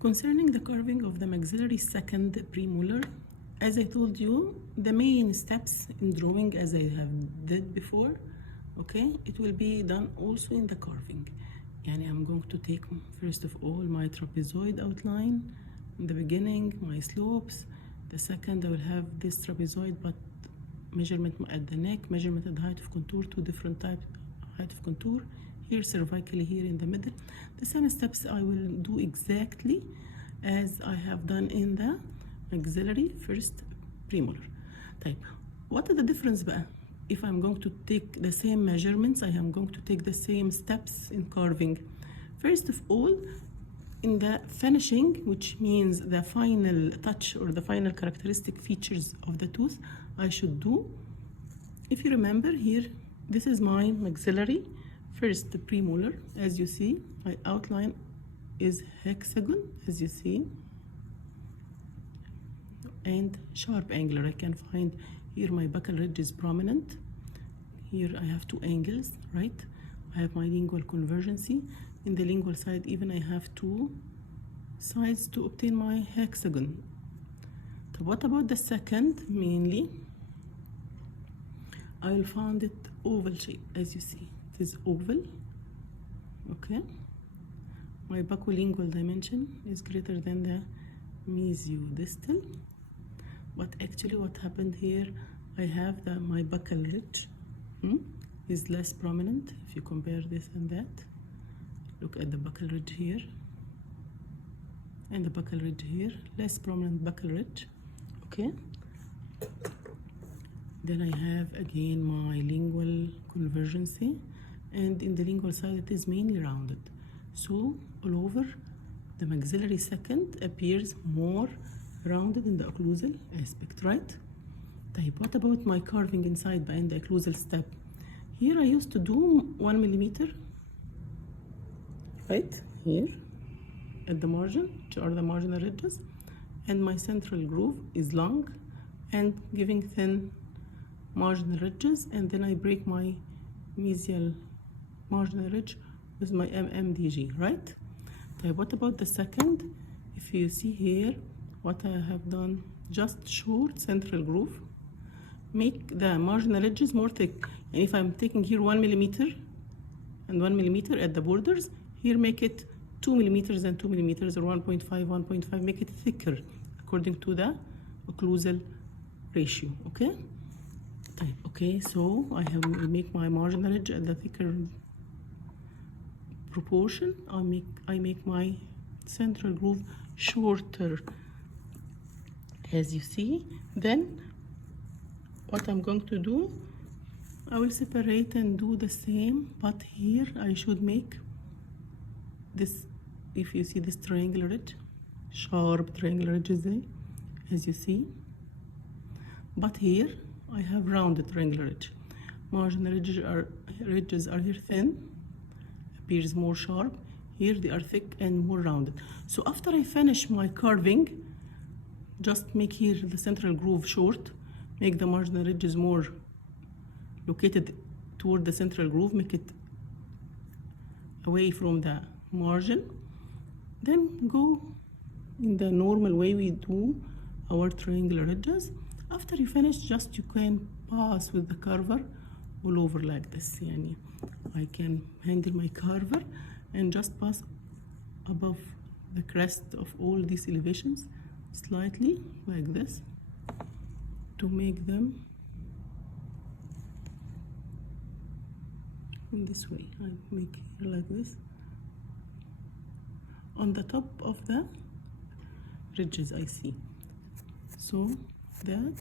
Concerning the carving of the maxillary second premolar, as I told you, the main steps in drawing, as I have did before, okay, it will be done also in the carving. Yani I'm going to take first of all my trapezoid outline in the beginning, my slopes. The second I will have this trapezoid but measurement at the neck, measurement at the height of contour, two different types height of contour, here cervically, here in the middle. The same steps I will do exactly as I have done in the maxillary first premolar. طيب, what are the difference بقى? If I'm going to take the same measurements, I am going to take the same steps in carving. First of all, in the finishing, which means the final touch or the final characteristic features of the tooth, I should do, if you remember here, this is my maxillary first the premolar. As you see, my outline is hexagon, as you see, and sharp angular. I can find here my buccal ridge is prominent. Here I have two angles, right? I have my lingual convergency. In the lingual side, even I have two sides to obtain my hexagon. So what about the second? Mainly, I will find it oval shape, as you see. It is oval, okay? My buccolingual dimension is greater than the mesiodistal. But actually what happened here, I have my buccal ridge is less prominent if you compare this and that. Look at the buccal ridge here and the buccal ridge here, less prominent buccal ridge, okay? Then I have again my lingual convergency, and in the lingual side it is mainly rounded. So all over the maxillary second appears more rounded in the occlusal aspect, right? طيب, what about my carving inside and the occlusal step? Here I used to do 1 millimeter, right here at the margin, which are the marginal ridges, and my central groove is long and giving thin marginal ridges, and then I break my mesial marginal ridge with my MMDG, right? Okay, what about the second? If you see here, what I have done, just short central groove, make the marginal ridges more thick. And if I'm taking here 1 millimeter and 1 millimeter at the borders, here make it 2 millimeters and 2 millimeters, or 1.5, 1.5, make it thicker according to the occlusal ratio, okay? Okay, so I make my marginal ridge at the thicker proportion. I make my central groove shorter, as you see. Then what I'm going to do, I will separate and do the same, but here I should make this, if you see this triangular ridge, sharp triangular ridges there, as you see. But here I have rounded triangular ridge. Marginal ridges are here thin, appears more sharp. Here they are thick and more rounded. So after I finish my carving, just make here the central groove short, make the marginal ridges more located toward the central groove, make it away from the margin. Then go in the normal way we do our triangular ridges. After you finish, just you can pass with the carver all over like this. Yani I can handle my carver and just pass above the crest of all these elevations slightly like this to make them in this way. I make here like this on the top of the ridges I see, so that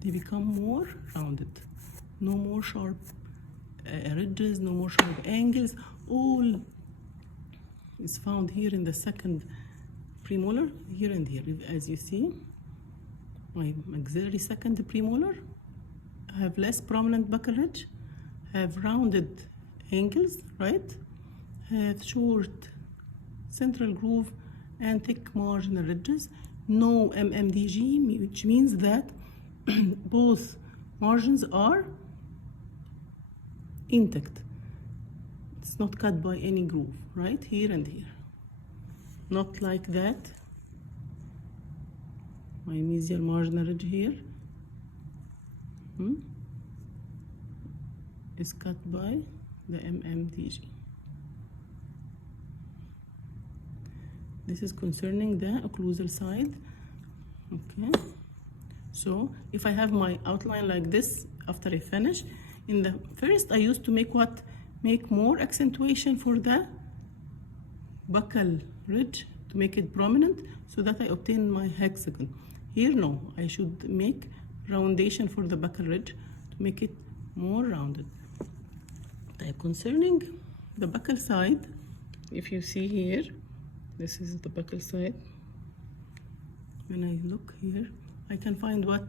they become more rounded. No more sharp ridges, no more sharp angles. All is found here in the second premolar, here and here. As you see, my maxillary second premolar have less prominent buccal ridge, have rounded angles, right? Have short central groove and thick marginal ridges. No MMDG, which means that both margins are intact. It's not cut by any groove, right? Here and here. not like that. My mesial marginal ridge here is cut by the MMTG. This is concerning the occlusal side. Okay, so if I have my outline like this after I finish, in the first I used to make what? Make more accentuation for the buccal ridge to make it prominent so that I obtain my hexagon. Here no, I should make roundation for the buccal ridge to make it more rounded. Concerning the buccal side, if you see here, this is the buccal side. When I look here, I can find what?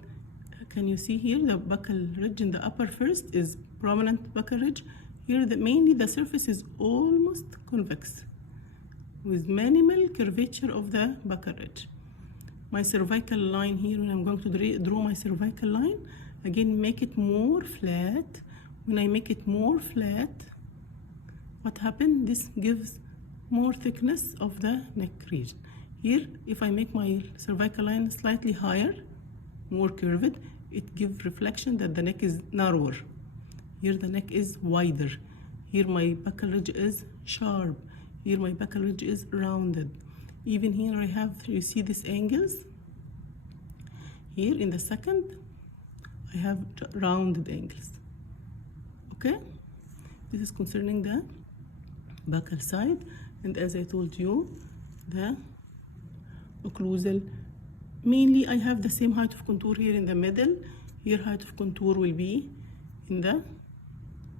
Can you see here the buccal ridge in the upper first is prominent buccal ridge. Here mainly the surface is almost convex with minimal curvature of the buccal ridge. My cervical line here, when I'm going to draw my cervical line, again make it more flat. When I make it more flat, what happens? This gives more thickness of the neck region. Here, if I make my cervical line slightly higher, more curved, it gives reflection that the neck is narrower. Here the neck is wider. Here my buccal ridge is sharp. Here my buccal ridge is rounded. Even here I have, you see these angles? Here in the second, I have rounded angles. Okay? This is concerning the buccal side. And as I told you, the occlusal, mainly I have the same height of contour here in the middle. Here height of contour will be in the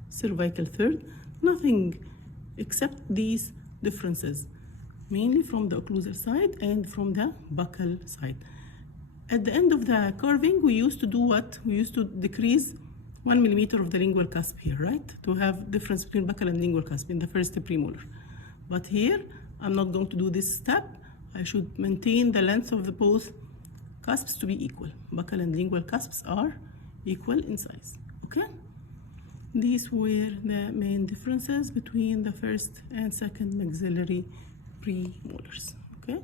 cervical third. Nothing except these differences, mainly from the occlusal side and from the buccal side. At the end of the carving, we used to do what? We used to decrease 1 millimeter of the lingual cusp here, right? To have difference between buccal and lingual cusp in the first premolar. But here, I'm not going to do this step. I should maintain the length of the both cusps to be equal. Buccal and lingual cusps are equal in size, okay? These were the main differences between the first and second maxillary premolars, okay?